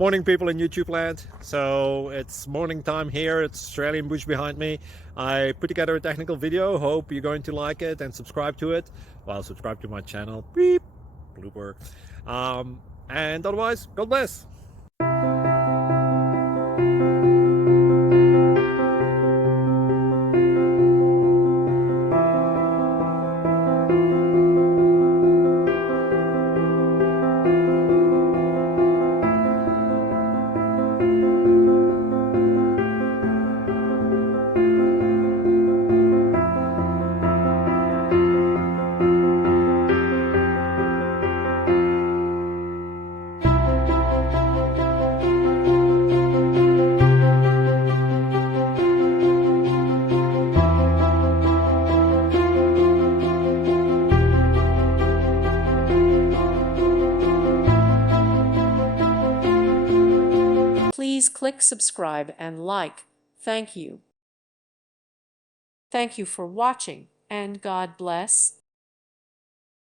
Morning, people in YouTube land. So it's morning time here. It's Australian bush behind me. I put together a technical video. Hope you're going to like it and subscribe to it. Well, subscribe to my channel. Beep. Blooper. And otherwise, God bless. Please click subscribe and like. Thank you. Thank you for watching, and God bless.